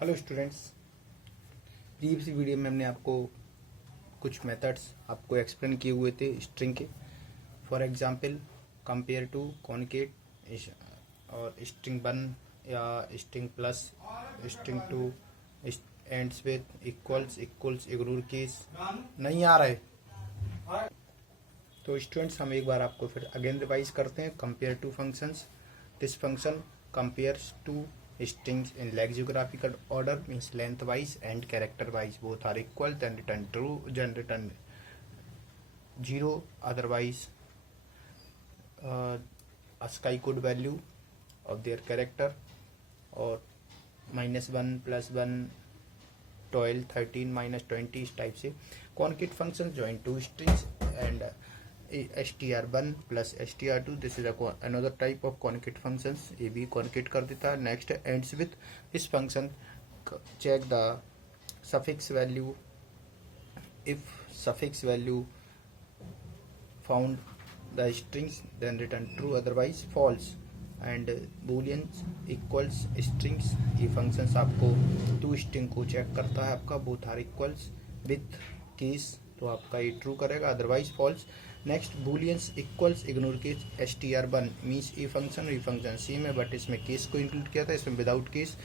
Hello students, previous video में हमने आपको कुछ मेथड्स आपको एक्सप्लेन किए हुए थे स्ट्रिंग के। For example compare to, concat और स्ट्रिंग वन या string plus, string two, ends with, equals, ignore case नहीं आ रहे। तो स्टूडेंट्स हम एक बार आपको फिर अगेन रिवाइज करते हैं। Compare to functions, this function compares two strings in lexicographical order, means lengthwise and character wise both are equal, then return true, then return 0, otherwise a sky code value of their character, or -1, +1, 12, 13, -20 इस type से। Concat function join two strings and str1 plus str2, this is another type of concate functions, ये भी concate कर देता है। Next ends with, इस function check the suffix value, if suffix value found the strings then return true, otherwise false, and booleans equals strings, ये functions आपको to string को check करता है आपका both are equals with case, तो आपका ये ट्रू करेगा, otherwise false. Next booleans equals ignore case str1 means ये फंक्शन सेम है बट इसमें केस को इंक्लूड किया था, इसमें विदाउट केस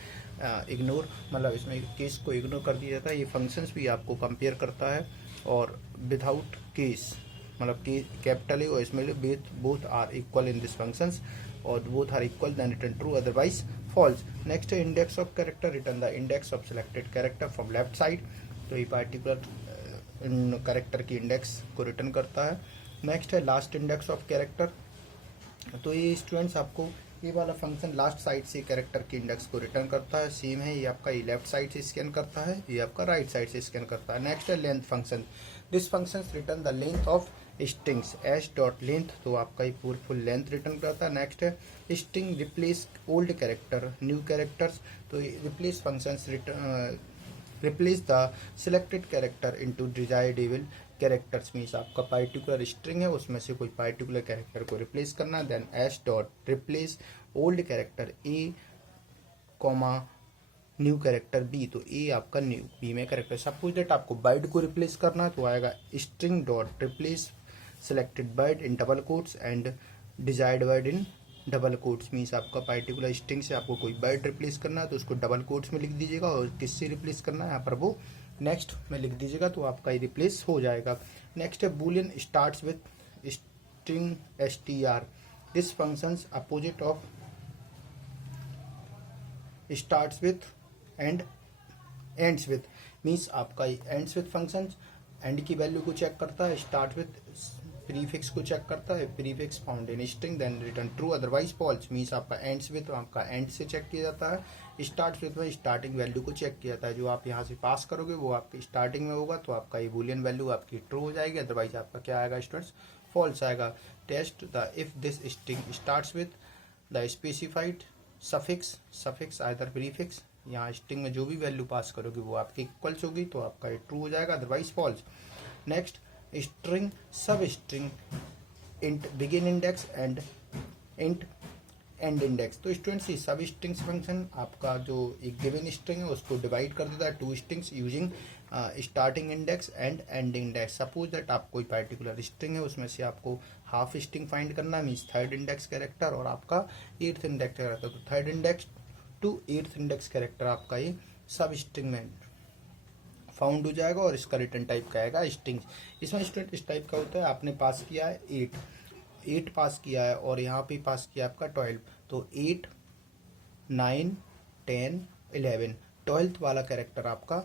इग्नोर, मतलब इसमें केस को इग्नोर कर दिया जाता है। ये फंक्शंस भी आपको कंपेयर करता है, और विदाउट केस मतलब कैपिटल है और इसमें both are equal in this functions, और both are equal then return true, otherwise false. Next है index of character, return the index of selected character from left side, तो ये पार्टिकुलर कैरेक्टर की index को return करता है। Next है last index of character, तो ये स्टूडेंट्स आपको ये वाला फंक्शन लास्ट साइड से कैरेक्टर की इंडेक्स को रिटर्न करता है, सेम है। ये आपका ये लेफ्ट साइड से स्कैन करता है, ये आपका राइट साइड से स्कैन करता है। नेक्स्ट है length function, this function return the length of strings S dot length, तो आपका ये पूरी फुल लेंथ रिटर्न करता है। नेक्स्ट है string replace old character new characters, तो replace function replace the selected character into desirable characters, means आपका particular string है उसमें से कोई पार्टिकुलर कैरेक्टर को रिप्लेस करना। Then S dot replace old character A comma new character B, तो A आपका न्यू, बी में कैरेक्टर। सपोज दैट आपको वर्ड को रिप्लेस करना है तो आएगा string dot replace selected word in double quotes and desired word in double quotes, means आपका पार्टिकुलर स्ट्रिंग से आपको कोई वर्ड रिप्लेस करना है तो उसको डबल कोट्स में लिख दीजिएगा, और किससे रिप्लेस करना है यहाँ पर वो नेक्स्ट में लिख दीजिएगा, तो आपका ये रिप्लेस हो जाएगा। नेक्स्ट है boolean starts with string str, this functions opposite of starts with and ends with, means आपका ये एंड्स विथ फंक्शन एंड की वैल्यू को चेक करता है, स्टार्ट विथ प्रीफिक्स को चेक करता है, prefix found in string then return true, otherwise false, means आपका एंड्स विथ आपका एंड से चेक किया जाता है, स्टार्ट विथ में स्टार्टिंग वैल्यू को चेक किया जाता है। जो आप यहाँ से पास करोगे वो आपकी स्टार्टिंग में होगा, तो आपका ये बूलियन वैल्यू आपकी ट्रू हो जाएगी, अदरवाइज आपका क्या आएगा स्टूडेंट्स, फॉल्स आएगा। Test the if this string starts with the specified suffix either prefix, यहाँ स्ट्रिंग में जो भी वैल्यू पास करोगे वो आपकी इक्वल्स होगी, तो आपका ये ट्रू हो जाएगा, otherwise false. Next string sub string int begin index end int end index, तो स्टूडेंट्स ये सब स्ट्रिंग्स फंक्शन आपका जो एक गिवन स्ट्रिंग है उसको डिवाइड कर देता है two strings using starting index and ending index. Suppose that आपको कोई पार्टिकुलर स्ट्रिंग है उसमें से आपको हाफ स्ट्रिंग फाइंड करना है, मीन्स थर्ड इंडेक्स कैरेक्टर और आपका एट्थ इंडेक्स कैरेक्टर, तो third index to eighth index character आपका ये सब स्ट्रिंग में फाउंड हो जाएगा, और इसका रिटर्न टाइप का आएगा स्ट्रिंग। इसमें स्टूडेंट इस टाइप का होता है, आपने पास किया है 8 पास किया है और यहाँ पे पास किया आपका 12, तो 8 9 10 11 12th वाला कैरेक्टर आपका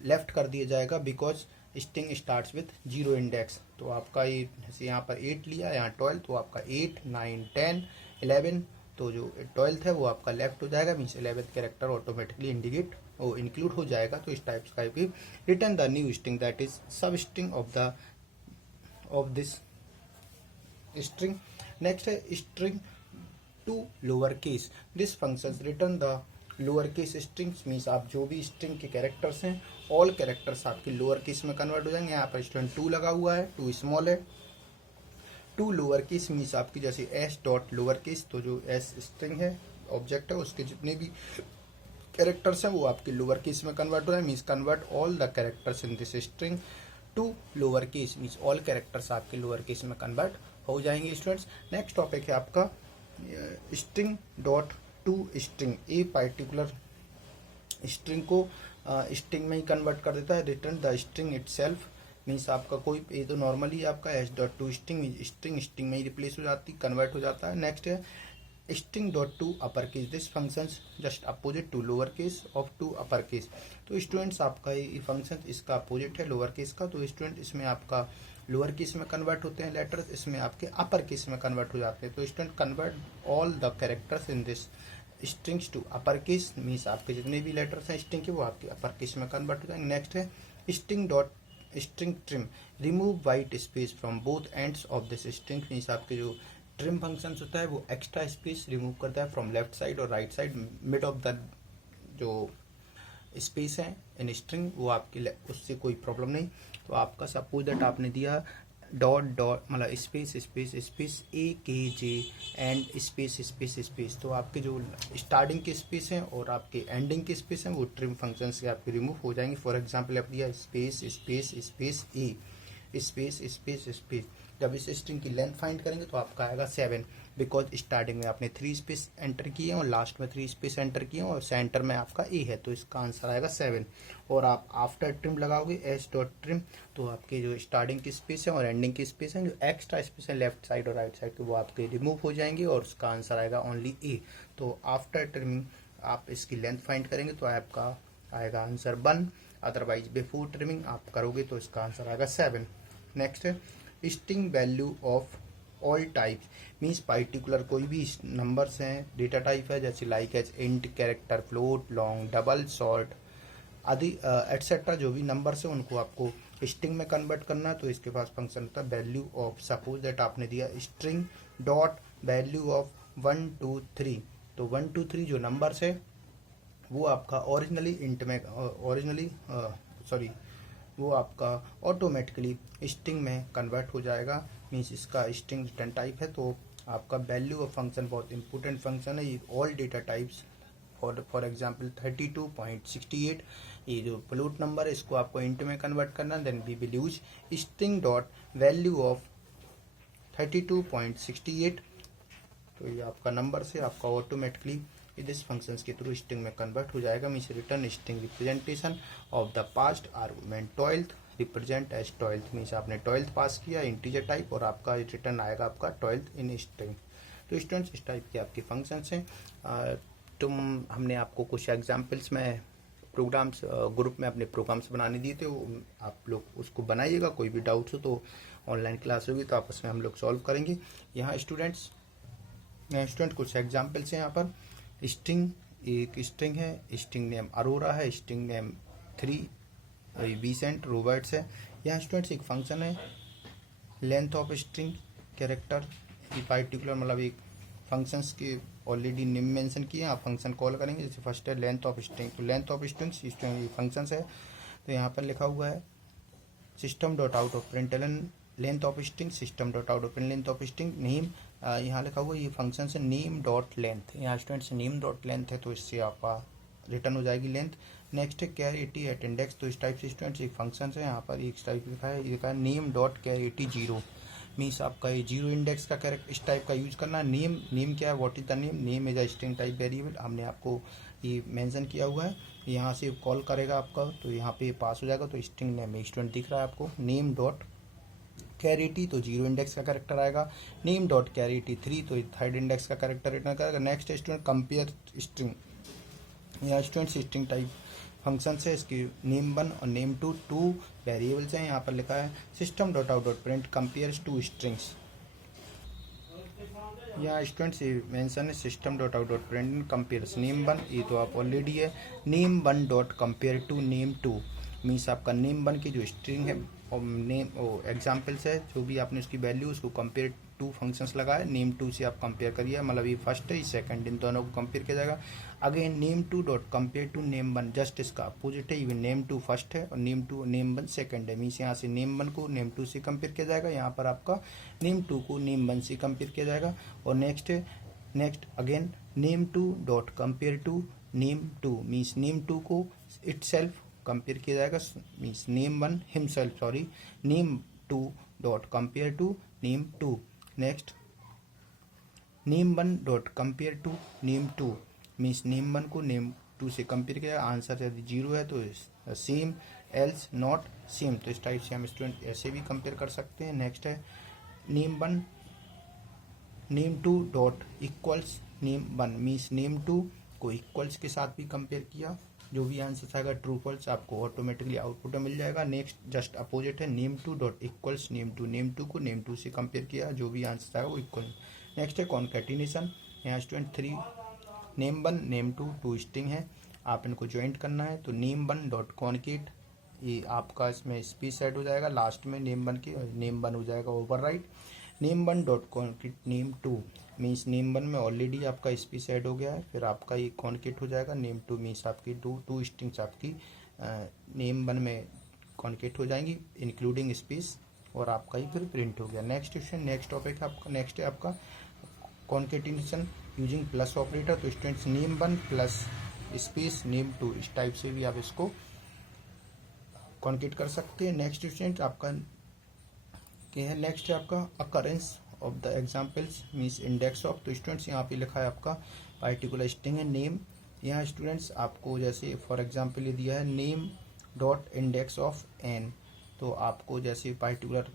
लेफ्ट कर दिया जाएगा, because string starts with 0 index, तो आपका ये जैसे यहाँ पर 8 लिया, यहाँ 12, तो आपका 8 9 10 11, तो जो 12th है वो आपका लेफ्ट हो जाएगा, means 11th character automatically indicate वो इंक्लूड हो जाएगा। तो इस टाइप्स का भी return the new string that is substring of this string. Next है string to lower case, this function return the lower case strings, means आप जो भी स्ट्रिंग के कैरेक्टर्स हैं ऑल कैरेक्टर्स आपके लोअर केस में कन्वर्ट हो जाएंगे। यहाँ पर स्टूडेंट 2 लगा हुआ है, 2 स्मॉल है, 2 लोअर केस मीन्स आपकी जैसे एस डॉट लोअर केस, तो जो एस स्ट्रिंग है ऑब्जेक्ट है उसके जितने भी कैरेक्टर्स हैं वो आपके लोअर केस में कन्वर्ट हो रहा है, means convert all the characters in this string to lower case, means all characters आपके लोअर केस में कन्वर्ट हो जाएंगे स्टूडेंट्स। नेक्स्ट टॉपिक है आपका string dot to string. A particular string को स्ट्रिंग में ही कन्वर्ट कर देता है, return the string itself, means आपका कोई ये तो नॉर्मली आपका S dot to string string में ही रिप्लेस हो जाती, कन्वर्ट हो जाता है। नेक्स्ट है string dot to upper case, this functions just opposite to lower case of to upper case. तो स्टूडेंट्स आपका ये फंक्शन इसका अपोजिट है लोअर केस का, तो स्टूडेंट इसमें आपका लोअर केस में कन्वर्ट होते हैं लेटर्स, इसमें आपके अपर केस में कन्वर्ट हो जाते हैं। तो student convert all the characters in this strings to upper case, means आपके जितने भी लेटर्स हैं स्ट्रिंग के वो आपके अपर केस में कन्वर्ट हो जाएंगे। नेक्स्ट है string dot string trim, remove white space from both ends of this string, means आपके जो ट्रिम फंक्शन होता है वो एक्स्ट्रा स्पेस रिमूव करता है फ्रॉम लेफ्ट साइड और right side, mid of the जो स्पेस है इन स्ट्रिंग वो आपके उससे कोई प्रॉब्लम नहीं। तो आपका सपोज दैट आपने दिया डॉट डॉट मतलब स्पेस स्पेस स्पेस ए के जे एंड स्पेस स्पेस स्पेस, तो आपके जो स्टार्टिंग के स्पेस हैं और आपके एंडिंग के स्पेस हैं वो ट्रिम फंक्शन से आपके रिमूव हो जाएंगे। फॉर एग्जांपल आप दिया स्पेस स्पेस स्पेस ए स्पेस स्पेस स्पेस, जब इस स्ट्रिंग की लेंथ फाइंड करेंगे तो आपका आएगा 7, बिकॉज स्टार्टिंग में आपने 3 स्पेस एंटर किए हैं और लास्ट में 3 स्पेस एंटर किए हैं और सेंटर में आपका ए है, तो इसका आंसर आएगा 7। और आप आफ्टर ट्रिम लगाओगे एस डॉट ट्रिम, तो आपके जो स्टार्टिंग की स्पेस है और एंडिंग की स्पेस है जो एक्स्ट्रा स्पेस है लेफ्ट साइड और राइट साइड के वो आपके रिमूव हो जाएंगे और उसका आंसर आएगा ओनली ए। तो आफ्टर ट्रिमिंग आप इसकी लेंथ फाइंड करेंगे तो आपका आएगा आंसर 1, अदरवाइज बिफोर ट्रिमिंग आप करोगे तो इसका आंसर आएगा 7। नेक्स्ट है string value of all types, means particular कोई भी नंबर्स हैं डेटा टाइप है जैसे like as int, character, float, long, double, short आदि एटसेट्रा, जो भी नंबर्स हैं उनको आपको स्ट्रिंग में कन्वर्ट करना है। तो इसके पास फंक्शन होता है वैल्यू ऑफ, सपोज दैट आपने दिया स्ट्रिंग डॉट वैल्यू ऑफ 1 2 3, तो 1 2 3 जो नंबर्स है वो आपका ओरिजिनली इंट में वो आपका ऑटोमेटिकली स्ट्रिंग में कन्वर्ट हो जाएगा, मीन्स इसका स्ट्रिंग रिटर्न टाइप है। तो आपका वैल्यू ऑफ फंक्शन बहुत इंपॉर्टेंट फंक्शन है, ये all data types for example 32.68 ये जो फ्लोट नंबर है इसको आपको इंट में कन्वर्ट करना, then we will use string dot value of 32.68, तो ये आपका नंबर से आपका ऑटोमेटिकली दिस फंक्शंस के थ्रू स्ट्रिंग में कन्वर्ट हो जाएगा, means return string representation of the passed argument 12th represent as 12th, means आपने 12th पास किया इंटीजर टाइप और आपका रिटर्न आएगा आपका 12th इन स्ट्रिंग। तो स्टूडेंट्स इस टाइप के आपके फंक्शंस हैं। हमने आपको कुछ एग्जाम्पल्स में प्रोग्राम्स ग्रुप में अपने प्रोग्राम्स बनाने दिए थे, वो आप लोग उसको बनाइएगा, कोई भी डाउट्स हो तो ऑनलाइन क्लास होगी तो आपस में हम लोग सॉल्व करेंगे। यहाँ स्टूडेंट कुछ एग्जाम्पल्स हैं। यहाँ पर स्ट्रिंग, एक स्ट्रिंग है, स्ट्रिंग नेम अरोरा है, स्ट्रिंग नेम 3 विसेंट रोबर्ट्स है। यहाँ स्टूडेंट्स एक फंक्शन है लेंथ ऑफ स्ट्रिंग कैरेक्टर, ये पार्टिकुलर मतलब एक फंक्शंस के ऑलरेडी नेम मेंशन किए आप फंक्शन कॉल करेंगे। जैसे फर्स्ट है लेंथ ऑफ स्ट्रिंग, तो लेंथ ऑफ स्ट्रिंग फंक्शंस है, तो यहाँ पर लिखा हुआ है system dot out of println length of string, system dot out of print length of string name, यहाँ लिखा हुआ ये फंक्शन है नेम डॉट लेंथ, यहाँ स्टूडेंट्स नेम डॉट लेंथ है तो इससे आपका रिटर्न हो जाएगी लेंथ। नेक्स्ट है कैरिटी एट इंडेक्स, तो इस टाइप से स्टूडेंट्स एक फंक्शन है, यहाँ पर एक टाइप लिखा है नेम डॉट कैरिटी 0, मीन्स आपका ये 0 इंडेक्स का कैरेक्टर इस टाइप का यूज करना। नेम क्या है, what is the name is a string type variable, हमने आपको ये मेंशन किया हुआ है, यहाँ से कॉल करेगा आपका तो यहाँ पे पास हो जाएगा, तो स्ट्रिंग नेम स्टूडेंट दिख रहा है आपको नेम डॉट कैरिटी, तो 0 इंडेक्स का कैरेक्टर आएगा। नेम डॉट कैरिटी 3, तो 3rd इंडेक्स का कैरेक्टर रिटर्न करेगा। नेक्स्ट स्टूडेंट कंपेयर स्ट्रिंग, यहाँ स्टूडेंट स्ट्रिंग टाइप फंक्शन है, इसकी नेम 1 और नेम 2 वेरिएबल्स हैं। यहाँ पर लिखा है system dot out dot print compares 2 strings, यहाँ स्टूडेंट्स मेंशन है system dot out dot print compares name 1, ये तो आप ऑलरेडी है। Name 1 dot compare to name 2, means आपका नेम 1 की जो स्ट्रिंग है और नेम एग्जाम्पल्स है जो भी आपने उसकी वैल्यू उसको कंपेयर 2 फंक्शंस लगाए, नेम 2 से आप कंपेयर करिए, मतलब ये फर्स्ट है सेकंड, इन दोनों को कंपेयर किया जाएगा। Again name 2 dot compare to name 1, just इसका अपोजिट है, नेम 2 फर्स्ट है और नेम 1 सेकंड है, मीन्स यहाँ से नेम 1 को नेम 2 से कंपेयर किया जाएगा, यहाँ पर आपका नेम 2 को नेम 1 से कंपेयर किया जाएगा। और next again name 2 dot compare to name two means name two को इट सेल्फ कंपेयर किया जाएगा, means name one himself, sorry, name two dot compare to name two. Next name one dot compare to name two means name one को name two से compare किया, answer यदि 0 है तो same, else not same, तो इस type से हम स्टूडेंट ऐसे भी कंपेयर कर सकते हैं। नेक्स्ट है name one name two dot equals name one means name two को इक्वल्स के साथ भी कंपेयर किया, जो भी आंसर आएगा ट्रू फॉल्स आपको ऑटोमेटिकली आउटपुट में मिल जाएगा। नेक्स्ट जस्ट अपोजिट है name two dot equals name two को नेम टू से कंपेयर किया, जो भी आंसर आएगा वो इक्वल। नेक्स्ट है कॉन्कैटिनेशन, यहाँ student 3 name one name two, 2 string है, आप इनको ज्वाइंट करना है, तो नेम वन डॉट कॉन्केट, ये आपका इसमें स्पेस ऐड हो जाएगा लास्ट में नेम वन के, नेम वन हो जाएगा overwrite. Name one dot concat name two means name one में ऑलरेडी आपका स्पेस ऐड हो गया है, फिर आपका ये कॉन्केट हो जाएगा नेम टू मीन्स आपकी टू स्ट्रिंग्स आपकी नेम वन में कॉन्केट हो जाएंगी इंक्लूडिंग स्पेस, और आपका ही फिर प्रिंट हो गया। नेक्स्ट क्वेश्चन, नेक्स्ट टॉपिक है आपका, नेक्स्ट है आपका कॉन्केटिनेशन यूजिंग प्लस ऑपरेटर, तो students name one plus space name two, इस टाइप से भी आप इसको कॉन्केट कर सकते हैं। नेक्स्ट स्टूडेंट आपका क्या है, नेक्स्ट है आपका occurrence of the examples means index of, तो स्टूडेंट्स यहाँ पे लिखा है आपका पार्टिकुलर स्ट्रिंग है नेम, यहाँ स्टूडेंट्स आपको जैसे फॉर एग्जाम्पल ये दिया है name dot index of N, तो आपको जैसे पार्टिकुलर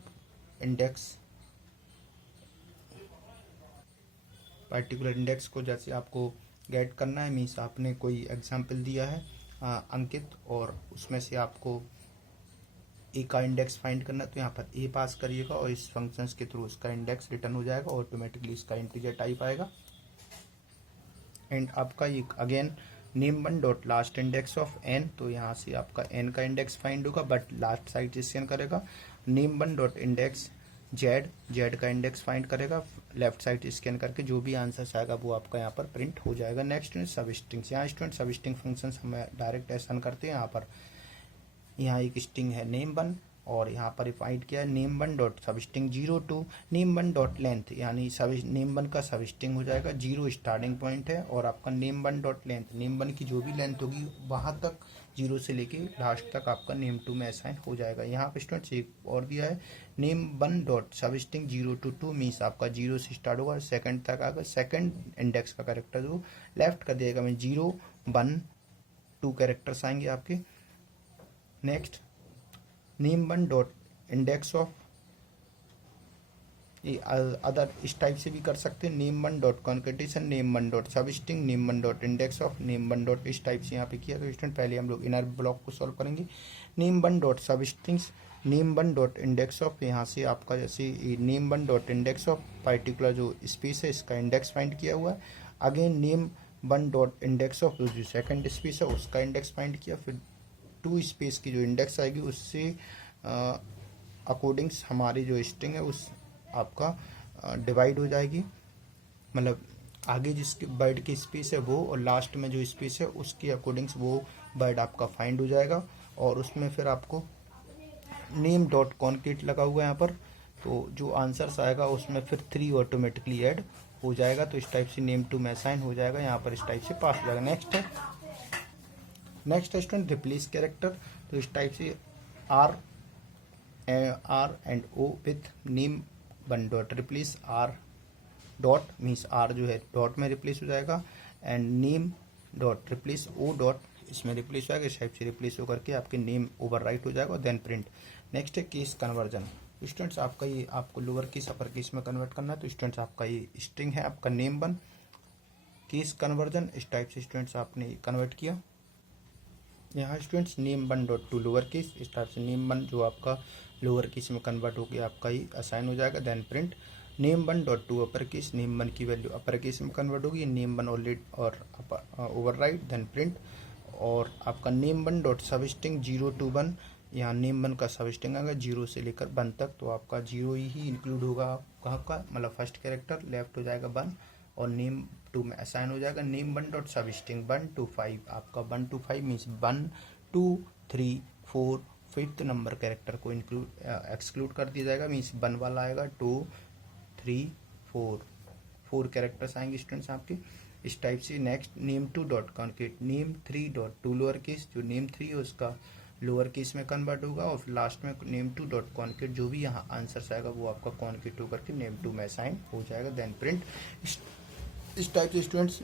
इंडेक्स को जैसे आपको गेट करना है, मीन्स आपने कोई एग्जाम्पल दिया है अंकित, और उसमें से आपको ए का इंडेक्स फाइंड करना है, तो यहाँ पर ए पास करिएगा और इस फंक्शंस के थ्रू उसका इंडेक्स रिटर्न हो जाएगा, ऑटोमेटिकली इसका इंटीजर टाइप आएगा। एंड आपका ये again name one dot last index of N, तो यहाँ से आपका एन का इंडेक्स फाइंड होगा बट लास्ट साइड स्कैन करेगा। Name one dot index Z का इंडेक्स फाइंड करेगा, लेफ्ट साइड स्कैन करके जो भी आंसर आएगा वो आपका यहाँ पर प्रिंट हो जाएगा। नेक्स्ट सब स्ट्रिंग्स, यहाँ स्टूडेंट सब स्ट्रिंग फंक्शन हम डायरेक्ट ऐसा करते हैं, यहाँ पर यहाँ एक स्ट्रिंग है नेम वन और यहाँ पर फाइंड किया है name one dot substring 0 name one one डॉट लेंथ, यानी सब नेम वन का सब स्ट्रिंग हो जाएगा, 0 स्टार्टिंग पॉइंट है और आपका नेम वन डॉट लेंथ, नेम वन की जो भी लेंथ होगी वहाँ तक 0 से लेके लास्ट तक आपका नेम टू में असाइन हो जाएगा। यहाँ पे स्टूडेंट्स एक और दिया है name one dot substring 0 to 2 means आपका 0 से स्टार्ट होगा सेकंड तक आएगा, सेकंड इंडेक्स का कैरेक्टर जो लेफ्ट कर दिएगा में 0 1 2 कैरेक्टर्स आएंगे आपके। Next name one dot index of, ये अदर इस टाइप से भी कर सकते हैं, name one dot concatenation name one dot substring name one dot index of name one dot, इस टाइप से यहाँ पे किया। तो स्टूडेंट पहले हम लोग इनर ब्लॉक को सॉल्व करेंगे। नेम वन डॉट सब strings name one dot index of, यहाँ से आपका जैसे name one dot index of particular जो स्पेस है इसका इंडेक्स फाइंड किया हुआ है, again name one dot index of जो सेकंड स्पेस है उसका इंडेक्स फाइंड किया, फिर 2 स्पेस की जो इंडेक्स आएगी उससे अकॉर्डिंग्स हमारी जो स्ट्रिंग है उस आपका डिवाइड हो जाएगी, मतलब आगे जिसके वर्ड की स्पेस है वो और लास्ट में जो स्पेस है उसके अकॉर्डिंग्स वो वर्ड आपका फाइंड हो जाएगा, और उसमें फिर आपको नेम डॉट कॉन्केट लगा हुआ है यहाँ पर, तो जो आंसर्स आएगा उसमें फिर 3 ऑटोमेटिकली ऐड हो जाएगा, तो इस टाइप से नेम टू में असाइन हो जाएगा, यहाँ पर इस टाइप से पास हो जाएगा। नेक्स्ट है स्टूडेंट रिप्लेस कैरेक्टर, तो इस टाइप से R and O with name one dot replace R dot means R जो है डॉट में रिप्लेस हो जाएगा, and name dot replace O dot इसमें रिप्लेस हो जाएगा, इस टाइप से रिप्लेस होकर के आपके नेम ओवरराइट हो जाएगा, देन प्रिंट। नेक्स्ट है केस कन्वर्जन, स्टूडेंट्स आपका ये आपको लोअर केस अपर केस में कन्वर्ट करना है, तो स्टूडेंट्स आपका ये स्ट्रिंग है आपका नेम वन, केस कन्वर्जन इस टाइप से स्टूडेंट्स आपने कन्वर्ट किया। यहाँ students name one dot to lower case, इस टाइप से नेम वन जो आपका लोअर केस में कन्वर्ट होकर आपका ही असाइन हो जाएगा, then print. Name one dot to upper case, name one की वैल्यू अपर केस में कन्वर्ट होगी, नेम वन ऑलरेडी और ओवरराइट, देन प्रिंट। और आपका name one dot substring 0 to 1, यहाँ नेम वन का सब स्ट्रिंग आएगा 0 से लेकर 1 तक, तो आपका 0 ही इंक्लूड होगा कहाँ का, मतलब फर्स्ट कैरेक्टर लेफ्ट हो जाएगा 1 और नेम टू में असाइन हो जाएगा। नेम वन डॉट सब स्ट्रिंग 1 to 5, आपका 1 to 5 means 1 2 3 4 5th number character को एक्सक्लूड कर दिया जाएगा, मीन्स 1 वाला आएगा 2 3 4 कैरेक्टर्स आएंगे स्टूडेंट्स आपके। इस टाइप से। Next name two dot concat name three dot to lower case, जो नेम थ्री है उसका लोअर केस में कन्वर्ट होगा और लास्ट में नेम टू डॉट कॉन्केट, जो भी यहाँ आंसर आएगा वो आपका कॉन्केट होकर के नेम टू में असाइन हो जाएगा। Then print. इस टाइप से स्टूडेंट्स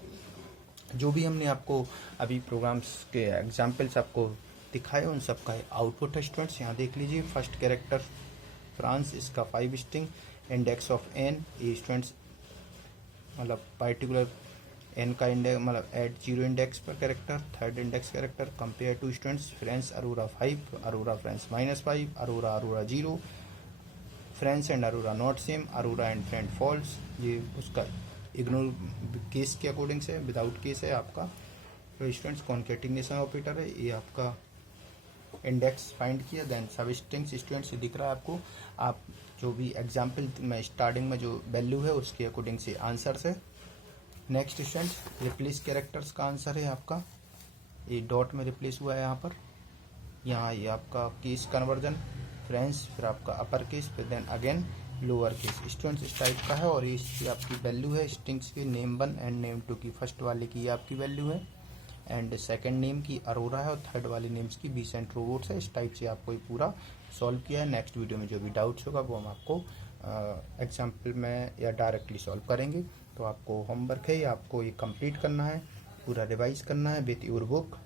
जो भी हमने आपको अभी प्रोग्राम्स के एग्जाम्पल्स आपको दिखाए उन सब का आउटपुट है स्टूडेंट्स। यहाँ देख लीजिए, फर्स्ट कैरेक्टर फ्रांस, इसका 5 स्ट्रिंग, इंडेक्स ऑफ एन, ये स्टूडेंट्स मतलब पर्टिकुलर एन का इंडेक्स मतलब एट 0 इंडेक्स पर character, third index character. Compare to students friends Arora 5, Arora friends -5, Arora Arora 0, friends and Arora not same, Arora and friend false. ये उसका इग्नोर केस के according से, विदाउट केस है आपका। तो स्टूडेंट्स कॉन्केटिनेशन ऑपरेटर है, ये आपका इंडेक्स फाइंड किया। देन सब स्ट्रिंग्स स्टूडेंट्स दिख रहा है आपको, आप जो भी एग्जाम्पल में स्टार्टिंग में जो वैल्यू है उसके अकॉर्डिंग से आंसर है। नेक्स्ट स्टूडेंट्स रिप्लेस कैरेक्टर्स का आंसर है आपका, ये डॉट में रिप्लेस हुआ है यहाँ पर। यहाँ ये आपका केस कन्वर्जन, फ्रेंड्स, फिर आपका अपर केस, फिर then again lower case. Students इस टाइप का है और ये आपकी वैल्यू है स्ट्रिंग्स की नेम 1 एंड नेम 2 की। फर्स्ट वाले की ये आपकी वैल्यू है एंड सेकंड नेम की अरोरा है और थर्ड वाली नेम्स की बीसेंट रोबोट्स है। इस टाइप से आपको ये पूरा सॉल्व किया है। नेक्स्ट वीडियो में जो भी डाउट्स होगा वो हम आपको एग्जाम्पल में या डायरेक्टली सॉल्व करेंगे। तो आपको होमवर्क है, ये आपको ये कंप्लीट करना है, पूरा रिवाइज करना है विथ योर बुक।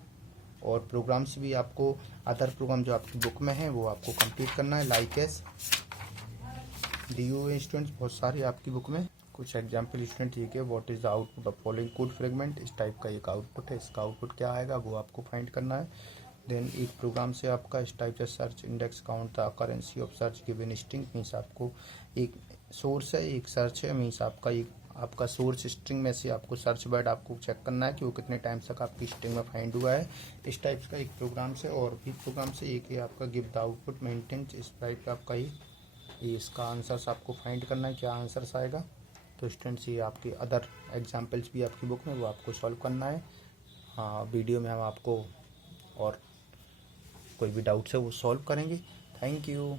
और प्रोग्राम्स भी आपको अदर प्रोग्राम जो आपकी बुक में है वो आपको कंप्लीट करना है, like S D you students बहुत सारे आपकी बुक में। कुछ एग्जाम्पल स्टूडेंट ये कि what is the output of following code fragment, इस टाइप का एक आउटपुट है, इसका आउटपुट क्या आएगा वो आपको फाइंड करना है। देन एक प्रोग्राम से आपका इस टाइप से search index count the occurrence of search given string, means आपको एक सोर्स है एक सर्च है, मीन्स आपका एक आपका सोर्स स्ट्रिंग में से आपको सर्च वर्ड आपको चेक करना है कि वो कितने टाइम तक आपकी स्ट्रिंग में फाइंड हुआ है। इस टाइप का एक प्रोग्राम से और भी प्रोग्राम से एक है आपका गिव द आउटपुट मेंटेन्स, इस टाइप का आपका ये इसका आंसर्स आपको फाइंड करना है, क्या आंसर्स आएगा। तो स्टूडेंट्स ये आपके अदर एग्जाम्पल्स भी आपकी बुक में वो आपको सॉल्व करना है। हाँ, वीडियो में हम आपको और कोई भी डाउट्स है वो सॉल्व करेंगे। Thank you.